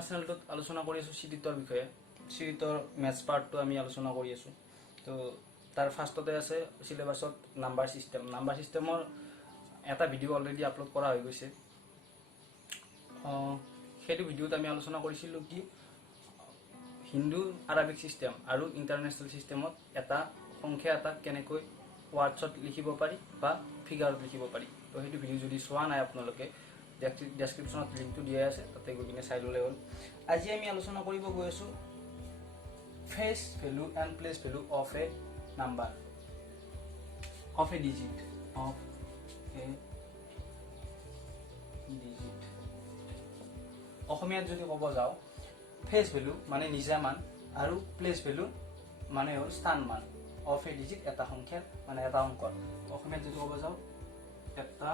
আমাৰ চেনেলটোত আলোচনা কৰি আছোঁ চিডিটৰ বিষয়ে। চিডিটৰ মেথছ পাৰ্টটো আমি আলোচনা কৰি আছোঁ। তো তাৰ ফাৰ্ষ্টতে আছে চিলেবাছত নাম্বাৰ ছিষ্টেম। নাম্বাৰ ছিষ্টেমৰ এটা ভিডিঅ' অলৰেডি আপলোড কৰা হৈ গৈছে। সেইটো ভিডিঅ'ত আমি আলোচনা কৰিছিলোঁ কি হিন্দু আৰবিক ছিষ্টেম আৰু ইণ্টাৰনেশ্যনেল ছিষ্টেমত এটা সংখ্যা এটাক কেনেকৈ ৱাৰ্ডছত লিখিব পাৰি বা ফিগাৰত লিখিব পাৰি। তো সেইটো ভিডিঅ' যদি চোৱা নাই আপোনালোকে ডেছক্ৰিপশ্যনত লিংকটো দিয়া আছে, তাতে গৈ কিনে চাই ল'লে হ'ল। আজি আমি আলোচনা কৰিব গৈ আছোঁ face value and place value of A number, of A digit, of A digit. অসমীয়াত যদি ক'ব যাওঁ, ফেচ ভেলু মানে নিজা মান আৰু প্লেচ ভেলু মানে হ'ল স্থান মান। অফ এ ডিজিট এটা সংখ্যাৰ মানে এটা অংকৰ। অসমীয়াত যদি ক'ব যাওঁ, এটা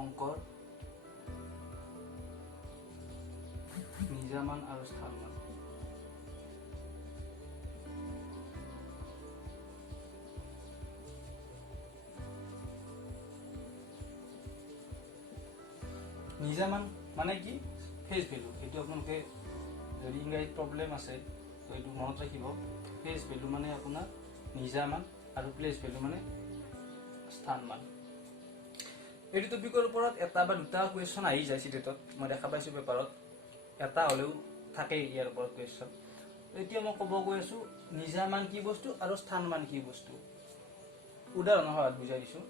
অংকৰ নিজা মান আৰু স্থান মান। নিজা মান মানে কি ফেচ ভেলু। এইটো আপোনালোকে যদি ইংৰাজীত প্ৰব্লেম আছে তো এইটো মনত ৰাখিব। ফেচ ভেলু মানে আপোনাৰ নিজা মান আৰু প্লেচ ভেলু মানে স্থান মান। এইটো টপিকৰ ওপৰত এটা বা দুটা কুৱেশ্যন আহি যায় চিটেটত, মই দেখা পাইছোঁ পেপাৰত। এটা হ'লেও থাকেই ইয়াৰ ওপৰত কুৱেশ্যন। এতিয়া মই ক'ব গৈ আছোঁ নিজা মান কি বস্তু আৰু স্থান মান কি বস্তু। উদাহৰণৰ সহায়ত বুজাই দিছোঁ।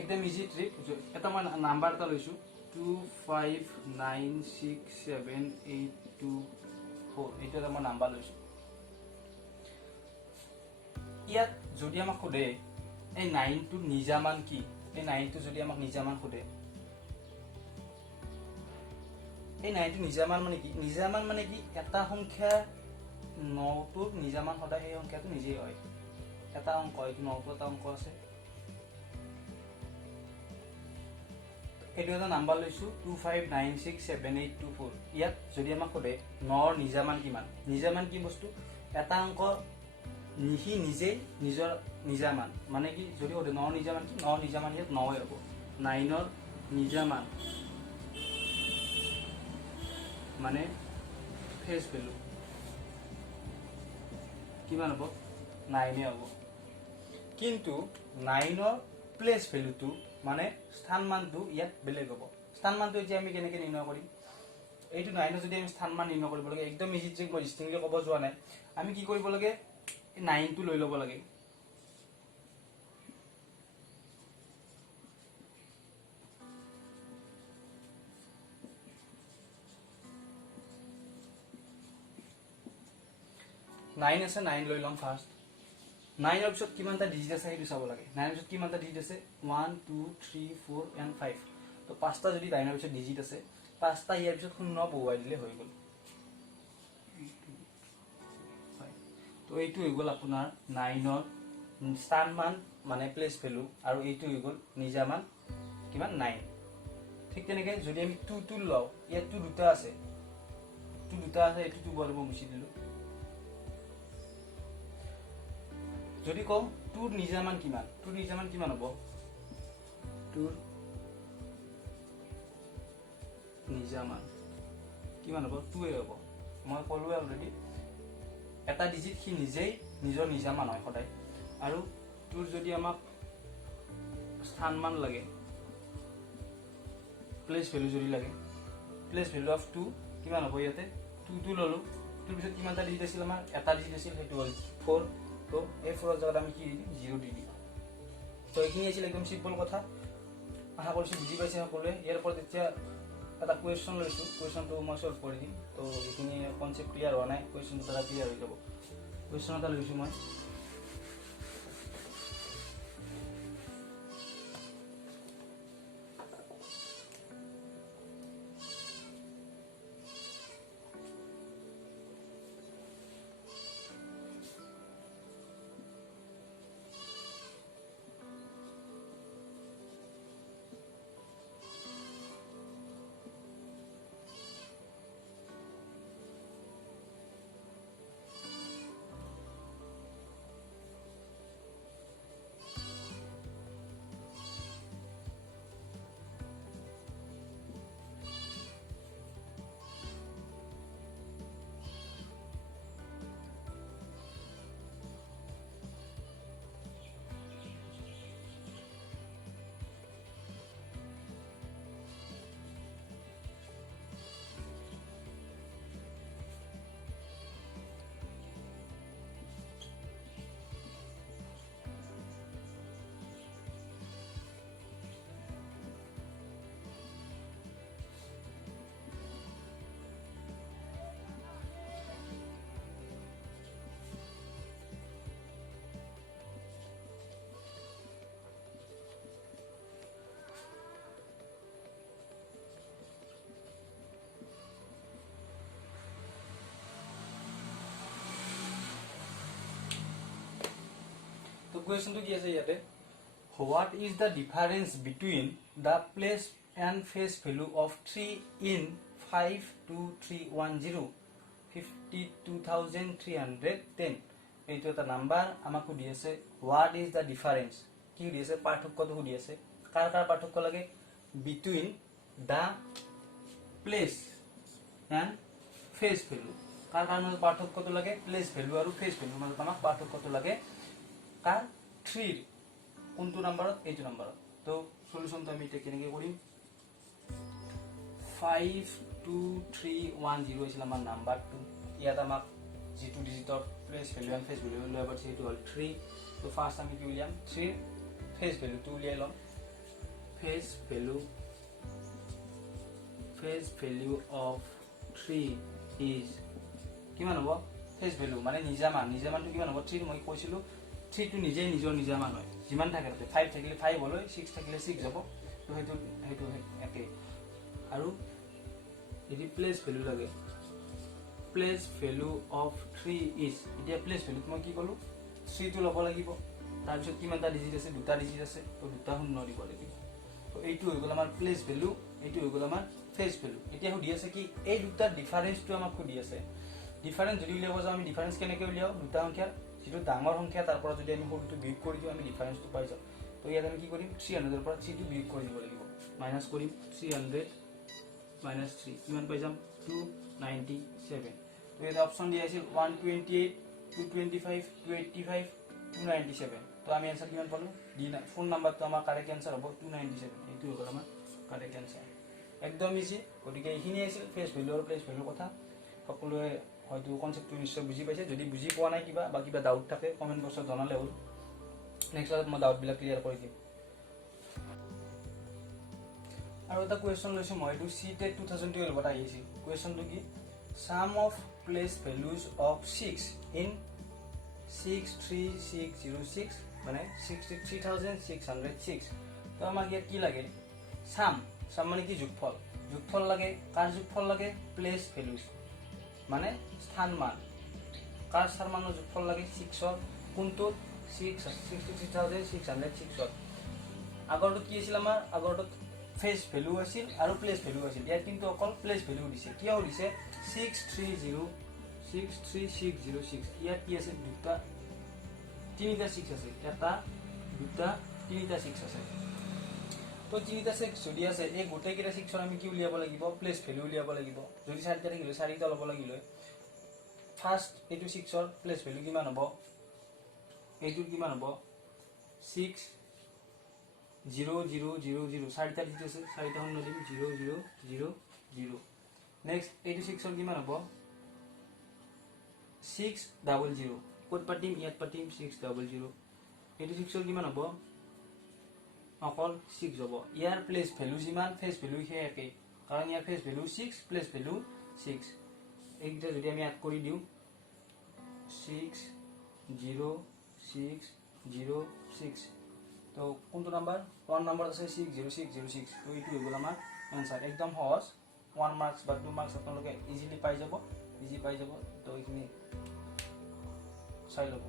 একদম ইজি ট্ৰিক। এটা মই নাম্বাৰ এটা লৈছোঁ 2596782 এইটো এটা মই নাম্বাৰ লৈছোঁ। ইয়াত যদি আমাক সোধে এই 9টোৰ নিজা মান কি, এই 9টো যদি আমাক নিজা মান সোধে, এই 9টো নিজা মান মানে কি? নিজা মান মানে কি এটা সংখ্যা 9টোৰ নিজা মান সদায় সেই সংখ্যাটো নিজেই হয়। এটা অংক, এইটো 9টো এটা অংক আছে। এইটো এটা নাম্বাৰ লৈছোঁ 2596782 ইয়াত যদি আমাক সোধে 9ৰ নিজা মান কিমান, নিজা মান কি বস্তু? এটা অংক সি নিজেই নিজৰ নিজা মান মানে কি? যদি সোধে 9ৰ নিজা মান কি, 9ৰ নিজা মান ইয়াত 9ই হ'ব। 9ৰ নিজা মান মানে ফেচ ভেলু কিমান হ'ব? 9 হ'ব। কিন্তু 9ৰ প্লেচ ভেলুটো মানে স্থান মানটো ইয়াত বেলেগ হ'ব। স্থান মানটো এতিয়া আমি কেনেকৈ নিৰ্ণয় কৰিম? এইটো 9ৰ যদি আমি স্থান মান নিৰ্ণয় কৰিব লাগে, একদম ইজি ট্ৰিক, মই ডিষ্টিংলি ক'ব যোৱা নাই। আমি কি কৰিব লাগে? 9টো লৈ ল'ব লাগে। নাইন আছে, 9 লৈ ল'ম ফাৰ্ষ্ট। 9ৰ পিছত কিমানটা ডিজিট আছে সেইটো চাব লাগে। 9ৰ পিছত কিমানটা ডিজিট আছে? 1 2 3 4 and 5। তো 5টা যদি 9ৰ পিছত ডিজিট আছে, 5টা ইয়াৰ পিছত 0 বহুৱাই দিলে হৈ গ'ল। তো এইটো হৈ গ'ল আপোনাৰ 9ৰ স্থান মান মানে প্লেচ ভেলু, আৰু এইটো হৈ গ'ল নিজা মান কিমান? 9। ঠিক তেনেকৈ যদি আমি 2 লওঁ, ইয়াত 2 দুটা আছে, এইটো 2 বৰাব মুচি দিলোঁ। যদি কওঁ 2ৰ নিজা মান কিমান, 2ৰ নিজা মান কিমান হ'ব? 2ৰ নিজা মান কিমান হ'ব? 2 হ'ব। মই ক'লোৱে অলৰেডি, এটা ডিজিট সি নিজেই নিজৰ নিজা মান হয় সদায়। আৰু 2ৰ যদি আমাক স্থান মান লাগে, প্লেচ ভেলু যদি লাগে, প্লেচ ভেলু অফ 2 কিমান হ'ব? ইয়াতে 2 ল'লোঁ, 2ৰ পিছত কিমানটা ডিজিট আছিল? আমাৰ এটা ডিজিট আছিল, সেইটো হ'ল 4। তো এই 4ৰ জেগাত আমি কি দি দিম? 0 দি দিম। তো এইখিনি আছিল একদম চিম্পল কথা। আশা কৰিছোঁ বুজি পাইছে সকলোৱে। ইয়াৰ ওপৰত এতিয়া এটা কুৱেশ্যন লৈছোঁ, কুৱেশ্যনটো মই চল্ভ কৰি দিম। তো যিখিনি কনচেপ্ট ক্লিয়াৰ হোৱা নাই, কুৱেশ্যনটো দ্বাৰা ক্লিয়াৰ হৈ যাব। কুৱেশ্যন এটা লৈছোঁ মই। কুৱেশ্যনটো কি আছে ইয়াতে what is the difference between the place and face value of 3 in 52310 52,310 এইটো এটা নাম্বাৰ আমাক সুধি আছে হোৱাট ইজ দ্য ডিফাৰেঞ্চ কি সুধি আছে পাৰ্থক্যটো সুধি আছে কাৰ কাৰ পাৰ্থক্য লাগে between the place and face value কাৰ কাৰ মাজত পাৰ্থক্যটো লাগে প্লেচ ভেলু আৰু ফেচ ভেলুৰ মাজত আমাক পাৰ্থক্যটো লাগে কাৰ 3 কোনটো নাম্বাৰত এইটো নাম্বাৰত তো সলিউশনটো আমি এতিয়া কেনেকৈ কৰিম 52310 আছিল আমাৰ নাম্বাৰটো ইয়াত আমাক যেটো ডিজিটৰ place value and face value লৈ আবার সেটো হল 3 তো ফার্স্ট আমি কি উলিয়াম 3 ফেস ভ্যালু টু উলিয়াই লম ফেস ভ্যালু অফ 3 ইজ কিমান হ'ব ফেস ভ্যালু মানে নিজা মানটো কিমান হ'ব 3 মই কৈছিলো 3 টো নিজে নিজা মান হয় যিমান থাকে তাতে 5 থাকিলে 5 হ'ল 6 থাকিলে 6 হ'ব তো হেতু একে আৰু যদি প্লেস ভ্যালু লাগে প্লেস ভ্যালু অফ 3 ইজ এতিয়া প্লেস ভ্যালু মই কি কলো 3 টো ল'ব লাগিব তাৰ পিছত কিমানটা ডিজিট আছে দুটা ডিজিট আছে তো দুটা শূন্য দিব লাগিব তো এইটো হৈ গ'ল আমাৰ প্লেস ভ্যালু এইটো হৈ গ'ল আমাৰ ফেস ভ্যালু এতিয়া সুধি আছে কি এই দুটা ডিফাৰেন্সটো আমাক সুধি আছে ডিফাৰেন্স যদি উলিয়াব যাও আমি ডিফাৰেন্স কেনেকৈ উলিয়াও দুটা সংখ্যাৰ যেটো ডাঙৰ সংখ্যা তাৰ পৰা যদি আমি সৰুটো বিয়োগ কৰি দিও আমি ডিফাৰেন্সটো পাই যাম তো ইয়াত আমি কি কৰিম 300 ৰ পৰা 3 টো বিয়োগ কৰি দিব লাগিব মাইনাস কৰিম 300 minus 3 কিমান পাই যাম 297 তো এটা অপচন দিয়া আছিল 128 225 285 297 তো আমি आंसर কিমান পালো ডি না ফোন নাম্বাৰটো আমাৰ কাৰেক্ট आंसर হ'ব 297 এইটো হ'ল আমাৰ কাৰেক্ট आंसर একদম ইজি গতিকে এইখিনি আছিল ফেস ভ্যালু আৰু প্লেস ভ্যালুৰ কথা সকলোৱে হয়তো কনসেপ্টটো নিশ্চয় বুজি পাইছে যদি বুজি পোৱা নাই কিবা বা কিবা ডাউট থাকে কমেন্ট বক্সত জনালে হ'ল নেক্সট ক্লাছত মই ডাউট বিলাক ক্লিয়াৰ কৰি দিম আৰু এটা কোৱেশ্চন লৈছো মই এইটো সিটেট 2012 ত আহিছিল কোৱেশ্চনটো কি sum of place values of 6 in 63606 মানে 63606 তো আমাক ইয়াত কি লাগে sum মানে কি যোগফল লাগে কাৰ যোগফল লাগে প্লেস ভ্যালুজ মানে স্থান মান কাৰ স্থান মানৰ যোগফল লাগে 6 ৰ কোনটো 63606 আগৰটো কি আছিল আমাৰ আগৰটো ফেস ভ্যালু আছিল আৰু প্লেস ভ্যালু আছিল ইয়াত কিন্তু অকল প্লেস ভ্যালু দিছে কিয় দিছে 63606 ইয়াত কি আছে দুটা তিনিটা 6 আছে এটা দুটা তিনিটা 6 আছে তো তিনিটা 6 যদি আছে এই গোটেই কেইটা 6 ৰ আমি কি উলিয়াব লাগিব প্লেস ভ্যালু উলিয়াব লাগিব যদি চাৰিটা থাকিলে চাৰিটা ল'ব লাগিল ফাৰ্স্ট এইটো 6 ৰ প্লেস ভ্যালু কিমান হ'ব এইটো কিমান হ'ব 6 0 চাৰিটা ডিজিট আছে চাৰিটা শূন্য দিম 0 নেক্সট 86 ৰ কিমান হ'ব 600 ক'ত পাতিম ইয়াত পাতিম 600 86 ৰ কিমান হ'ব অকল 6 হ'ব ইয়াৰ প্লেস ভ্যালু যিমান ফেস ভ্যালু সেই একে কাৰণ ইয়াৰ ফেস ভ্যালু 6 প্লেস ভ্যালু 6 এইটা যদি আমি এড কৰি দিও 60606 তো কোনটো নাম্বাৰ 1 নাম্বাৰ আছে 60606 তো এইটো হৈ গ'ল আমাৰ आंसर একদম সহজ 1 মাৰ্কস বা 2 মাৰ্কস আপোনালোকে ইজিলি পাই যাব তো এইখিনি চাই লব